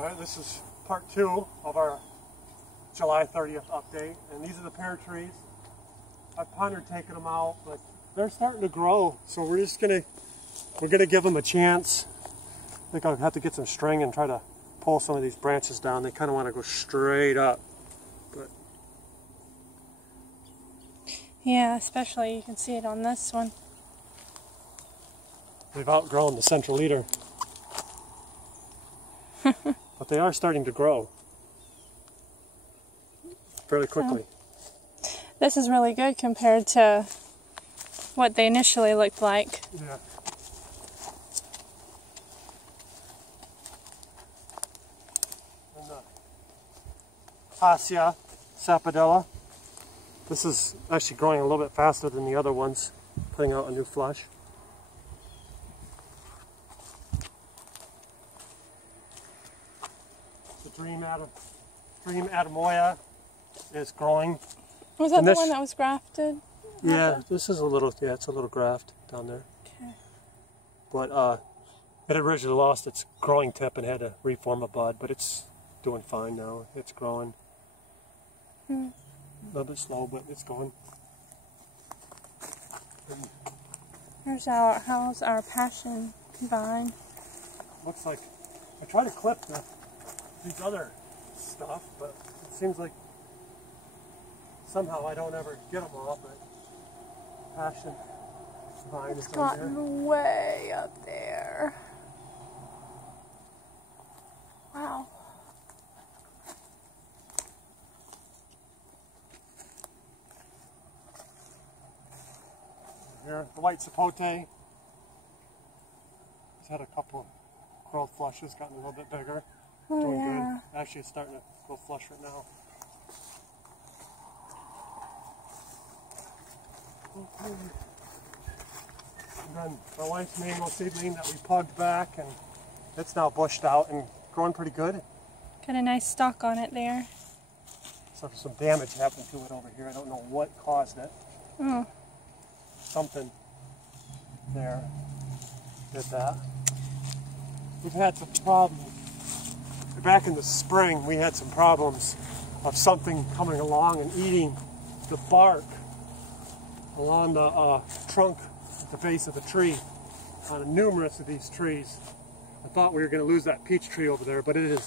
Alright, this is part 2 of our July 30th update, and these are the pear trees. I pondered taking them out, but they're starting to grow, so we're gonna give them a chance. I think I'll have to get some string and try to pull some of these branches down. They kind of want to go straight up, but yeah, especially you can see it on this one. They've outgrown the central leader. But they are starting to grow fairly quickly. This is really good compared to what they initially looked like. Yeah. And the Cassia sapodilla. This is actually growing a little bit faster than the other ones, putting out a new flush. Dream Adamoya is growing. Was that the one that was grafted? Yeah, this is a little, it's a little graft down there. Okay. But it originally lost its growing tip and had to reform a bud, but it's doing fine now. It's growing. A little bit slow, but it's going. How's our passion vine? Looks like I try to clip these other stuff, but it seems like somehow I don't ever get them all, but passion vine is down there. Gotten way up there. Wow. Here, the white sapote. It's had a couple growth flushes, gotten a little bit bigger. Oh, Doing yeah. good. Actually, it's starting to go flush right now. Okay. And then my wife's mango seedling that we plugged back, and it's now bushed out and growing pretty good. Got a nice stalk on it there. So some damage happened to it over here. I don't know what caused it. Oh. Something there did that. We've had some problems. Back in the spring, we had some problems of something coming along and eating the bark along the trunk at the base of the tree on numerous of these trees. I thought we were going to lose that peach tree over there, but it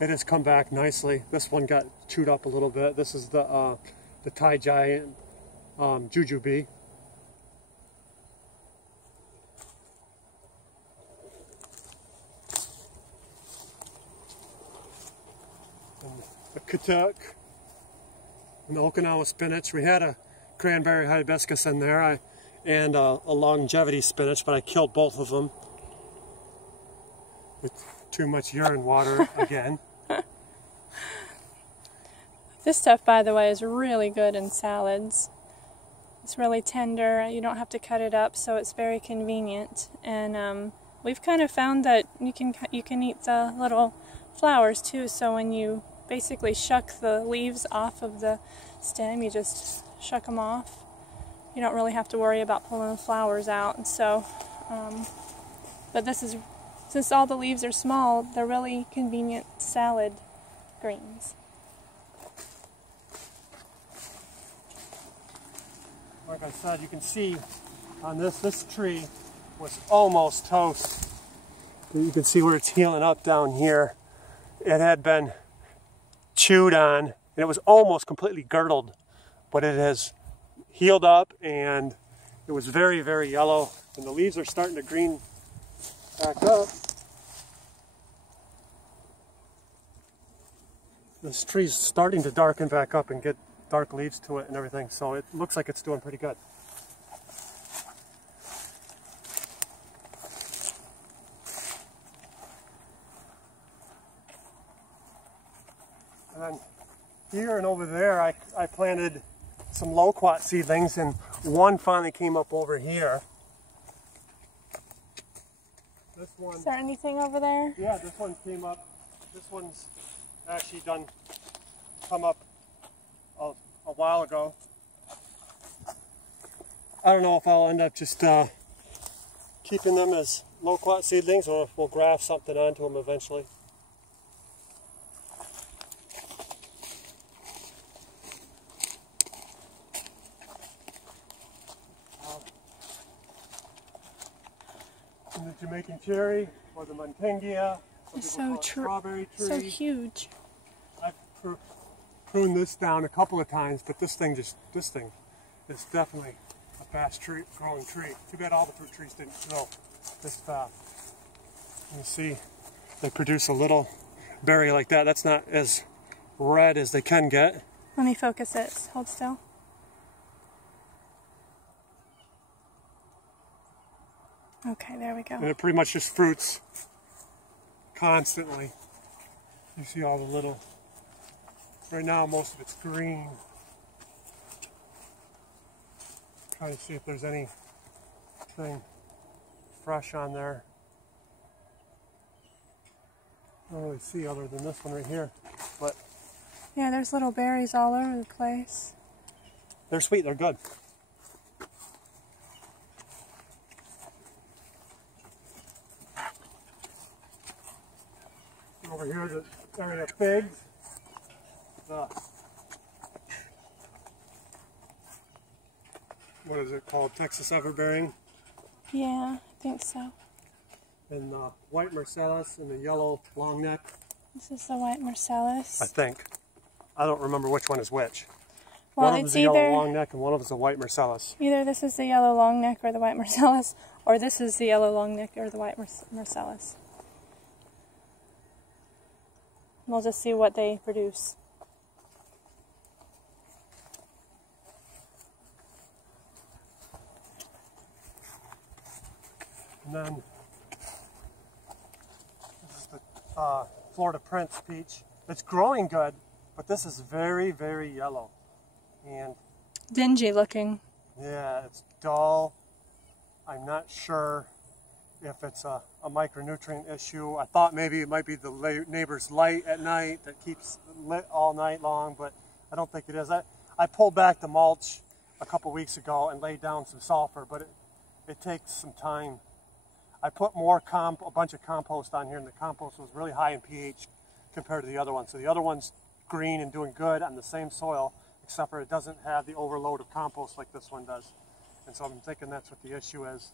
has come back nicely. This one got chewed up a little bit. This is the Thai giant jujube. The katuk and the Okinawa spinach. We had a cranberry hibiscus in there and a longevity spinach, but I killed both of them with too much urine water again. This stuff, by the way, is really good in salads. It's really tender. You don't have to cut it up, so it's very convenient. And we've kind of found that you can eat the little flowers too. So when you basically shuck the leaves off of the stem, you just shuck them off. You don't really have to worry about pulling the flowers out. And so, but this is, since all the leaves are small, they're really convenient salad greens. Like I said, you can see on this tree was almost toast. You can see where it's healing up down here. It had been chewed on, and it was almost completely girdled, but it has healed up, and it was very, very yellow, and the leaves are starting to green back up. This tree's starting to darken back up and get dark leaves to it and everything, so it looks like it's doing pretty good. And then here and over there, I planted some loquat seedlings, and one finally came up over here. This one. Is there anything over there? Yeah, this one came up. This one's actually come up a while ago. I don't know if I'll end up just keeping them as loquat seedlings or if we'll graft something onto them eventually. Jamaican cherry or the Montengia. It's so strawberry tree. So huge. I've pruned this down a couple of times, but this thing is definitely a fast growing tree. Too bad all the fruit trees didn't grow this fast. You see, they produce a little berry like that. That's not as red as they can get. Let me focus it. Hold still. Okay, there we go. And it pretty much just fruits constantly. You see all the little, right now most of it's green. Trying to see if there's anything fresh on there. I don't really see other than this one right here, but yeah, there's little berries all over the place. They're sweet, they're good. Over here is the area of figs. What is it called? Texas everbearing. Yeah, I think so. And the white Marcellus and the yellow long neck. This is the white Marcellus. I think. I don't remember which one is which. Well, one of it's them is the either yellow long neck and one of them is the white Marcellus. Either this is the yellow long neck or the white Marcellus, or this is the yellow long neck or the white Marcellus. We'll just see what they produce. And then this is the Florida Prince peach. It's growing good, but this is very, very yellow. And dingy looking. Yeah, it's dull. I'm not sure if it's a micronutrient issue. I thought maybe it might be the neighbor's light at night that keeps lit all night long, but I don't think it is. I pulled back the mulch a couple weeks ago and laid down some sulfur, but it takes some time. I put a bunch of compost on here, and the compost was really high in pH compared to the other one. So the other one's green and doing good on the same soil, except for it doesn't have the overload of compost like this one does. And so I'm thinking that's what the issue is.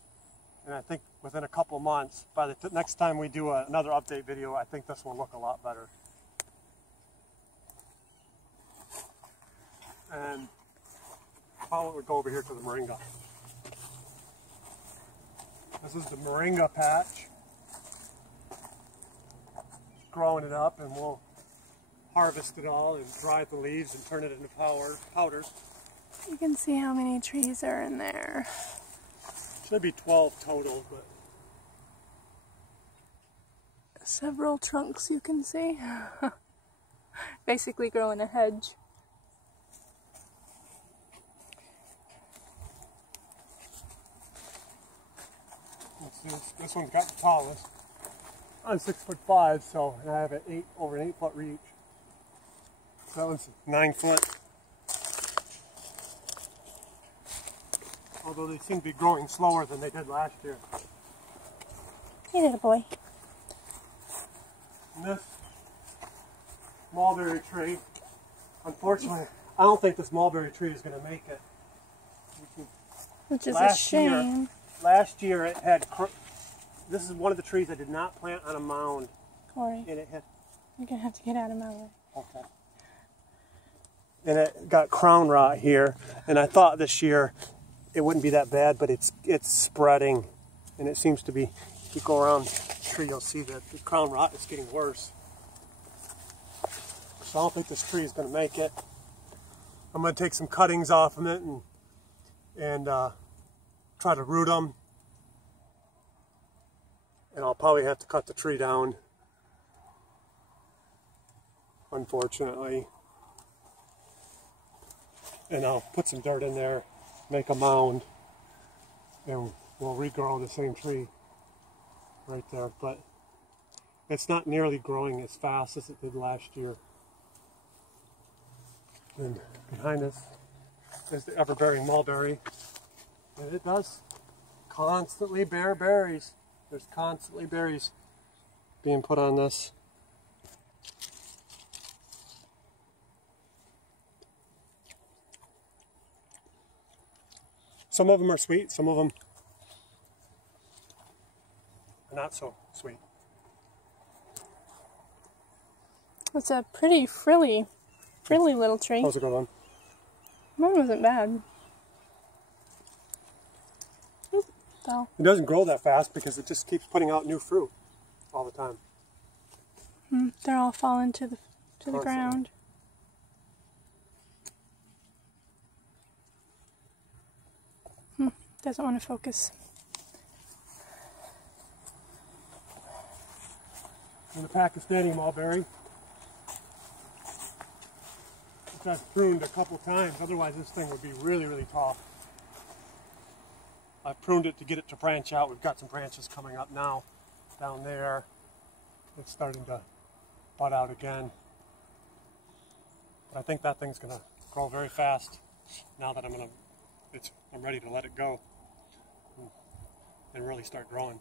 And I think within a couple months, by the next time we do another update video, I think this will look a lot better. And how would we go over here to the moringa? This is the moringa patch. Growing it up, and we'll harvest it all and dry the leaves and turn it into powder. You can see how many trees are in there. Should be 12 total, but several trunks you can see. Basically growing a hedge. This one's got the tallest. I'm 6'5", so I have over an 8-foot reach. So that one's 9 foot. Although they seem to be growing slower than they did last year. You did a boy. And this mulberry tree, unfortunately, I don't think this mulberry tree is going to make it. Which is a shame. Last year it had, this is one of the trees I did not plant on a mound. Corey, and it had, you're going to have to get out of my way. Okay. And it got crown rot here, and I thought this year it wouldn't be that bad, but it's spreading, and it seems to be, if you go around the tree, you'll see that the crown rot is getting worse. So I don't think this tree is going to make it. I'm going to take some cuttings off of it and try to root them. And I'll probably have to cut the tree down, unfortunately. And I'll put some dirt in there, make a mound, and we'll regrow the same tree right there. But it's not nearly growing as fast as it did last year. And behind us is the everbearing mulberry. And it does constantly bear berries. There's constantly berries being put on this. Some of them are sweet, some of them not so sweet. It's a pretty frilly little tree. How's it going? Mine wasn't bad. So. It doesn't grow that fast because it just keeps putting out new fruit all the time. They're all falling to the ground. Doesn't want to focus. And the Pakistani mulberry, which I've pruned a couple times, otherwise this thing would be really, really tall. I've pruned it to get it to branch out. We've got some branches coming up now down there. It's starting to bud out again. But I think that thing's going to grow very fast now that I'm ready to let it go and really start growing.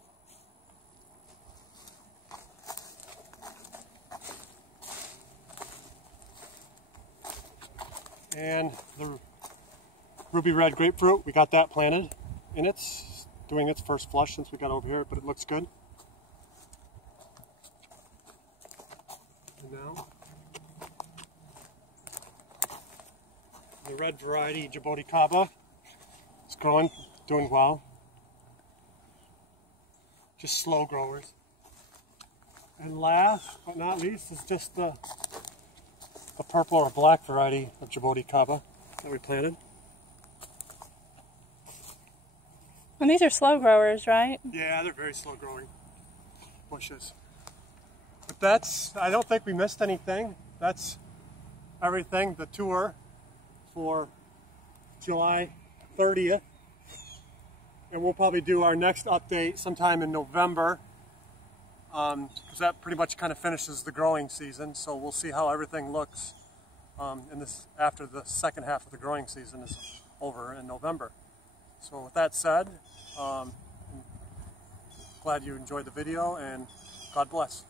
And the ruby red grapefruit, we got that planted, and it's doing its first flush since we got over here, but it looks good. And now the red variety Djibouti Kaba is growing, doing well. Just slow growers. And last but not least is just the purple or black variety of Djibouti Kaba that we planted. And these are slow growers, right? Yeah, they're very slow growing bushes. But I don't think we missed anything. That's everything, the tour for July 30th. And we'll probably do our next update sometime in November, because that pretty much kind of finishes the growing season. So we'll see how everything looks after the second half of the growing season is over in November. So with that said, glad you enjoyed the video, and God bless.